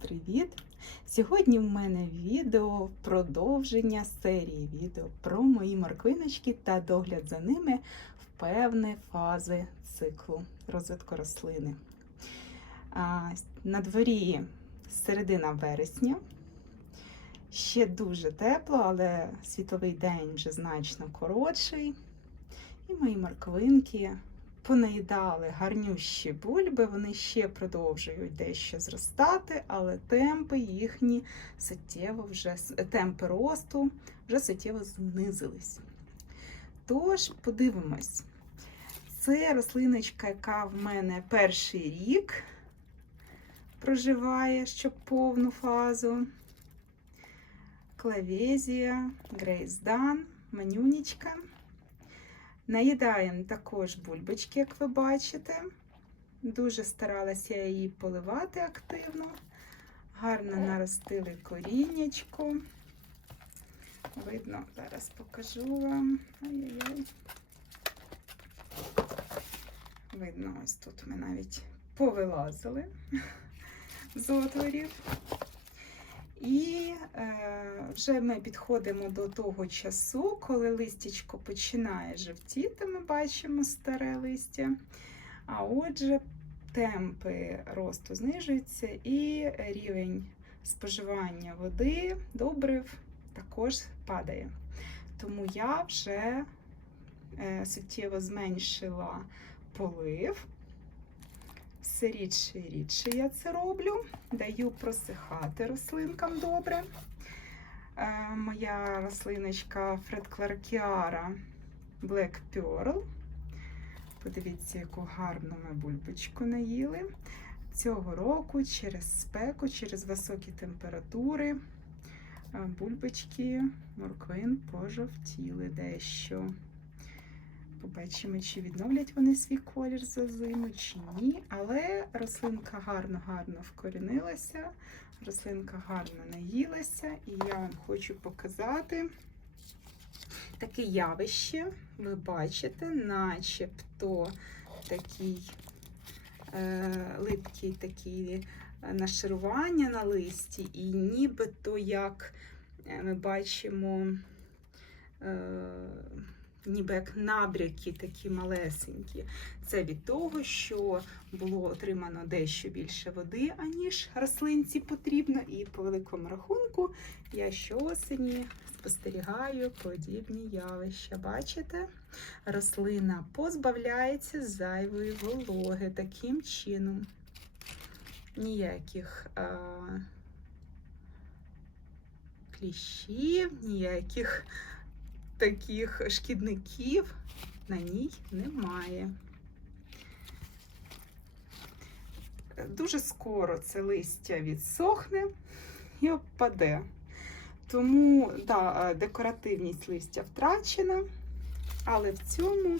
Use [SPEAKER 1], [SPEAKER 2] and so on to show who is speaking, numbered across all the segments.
[SPEAKER 1] привіт! Сьогодні в мене відео продовження серії відео про мої морквиночки та догляд за ними в певні фази циклу розвитку рослини. На дворі середина вересня. Ще дуже тепло, але світловий день вже значно коротший. І мої морквинки понаїдали гарнющі бульби, вони ще продовжують дещо зростати, але темпи їхні суттєво вже темпи росту вже суттєво знизились. Тож, подивимось, це рослиночка, яка в мене перший рік проживає, щоб повну фазу. Клавезія, Грейсдан, манюнічка. Наїдаємо також бульбочки, як ви бачите. Дуже старалася я її поливати активно. Гарно наростили коріннячко. Видно, зараз покажу вам. Ай-яй-яй. Видно, ось тут ми навіть повилазили з отворів. І е, вже ми підходимо до того часу, коли листячко починає жовтіти, ми бачимо старе листя. А отже, темпи росту знижуються і рівень споживання води, добрив також падає. Тому я вже е, суттєво зменшила полив. Все рідше і рідше я це роблю. Даю просихати рослинкам добре. Е, моя рослиночка Фред Кларкіара Black Pearl. Подивіться, яку гарну ми бульбочку наїли. Цього року через спеку, через високі температури е, бульбочки морквин пожовтіли дещо. Побачимо, чи відновлять вони свій колір за зиму, чи ні. Але рослинка гарно-гарно вкорінилася, рослинка гарно наїлася, і я вам хочу показати таке явище. Ви бачите, начебто такий е, липкий такий нашарування на листі, і нібито як ми бачимо. Е, ніби як набряки такі малесенькі. Це від того, що було отримано дещо більше води, аніж рослинці потрібно. І по великому рахунку я щоосені спостерігаю подібні явища. Бачите? Рослина позбавляється зайвої вологи таким чином. Ніяких а, кліщів, ніяких таких шкідників на ній немає. Дуже скоро це листя відсохне і опаде. Тому да, декоративність листя втрачена, але в цьому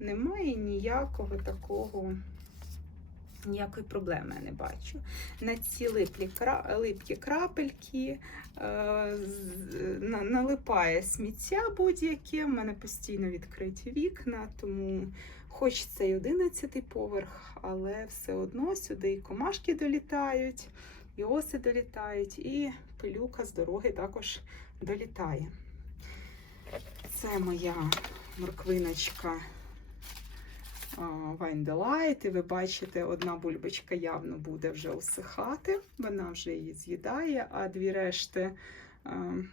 [SPEAKER 1] немає ніякого такого, ніякої проблеми я не бачу. На ці липлі, липкі крапельки е, налипає сміття будь-яке. В мене постійно відкриті вікна, тому хоч це й 11 поверх, але все одно сюди і комашки долітають, і оси долітають, і пилюка з дороги також долітає. Це моя морквиночка. Wine Delight, і ви бачите, одна бульбочка явно буде вже усихати, вона вже її з'їдає, а дві решти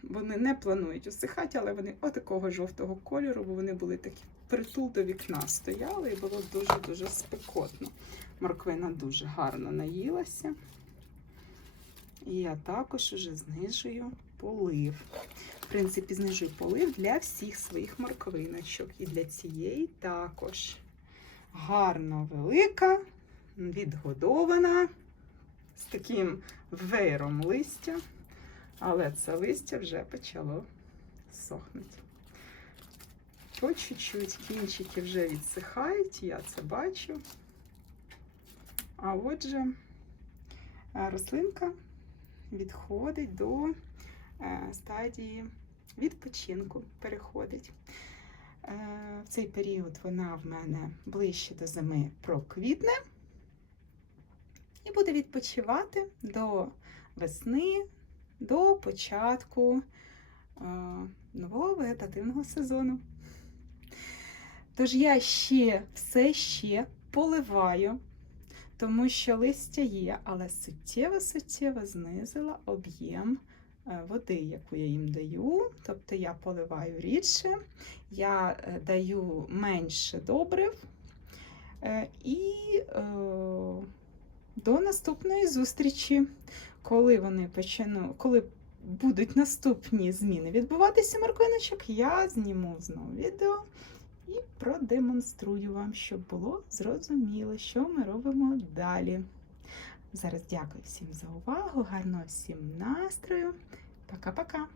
[SPEAKER 1] вони не планують усихати, але вони отакого жовтого кольору, бо вони були такі притул до вікна стояли і було дуже-дуже спекотно. Морквина дуже гарно наїлася. І я також вже знижую полив. В принципі, знижую полив для всіх своїх морквиночок. І для цієї також гарно велика, відгодована, з таким веєром листя, але це листя вже почало сохнути. По чуть-чуть кінчики вже відсихають, я це бачу. А отже, рослинка відходить до стадії відпочинку, переходить. В цей період вона в мене ближче до зими проквітне і буде відпочивати до весни до початку е, нового вегетативного сезону. Тож я ще все ще поливаю, тому що листя є, але суттєво-суттєво знизила об'єм е, води, яку я їм даю. Тобто я поливаю рідше, я е, даю менше добрив. Е, І е, до наступної зустрічі, коли вони почну, коли будуть наступні зміни відбуватися морквиночок, я зніму знову відео і продемонструю вам, щоб було зрозуміло, що ми робимо далі. Зараз дякую всім за увагу, гарного всім настрою. Пока-пока!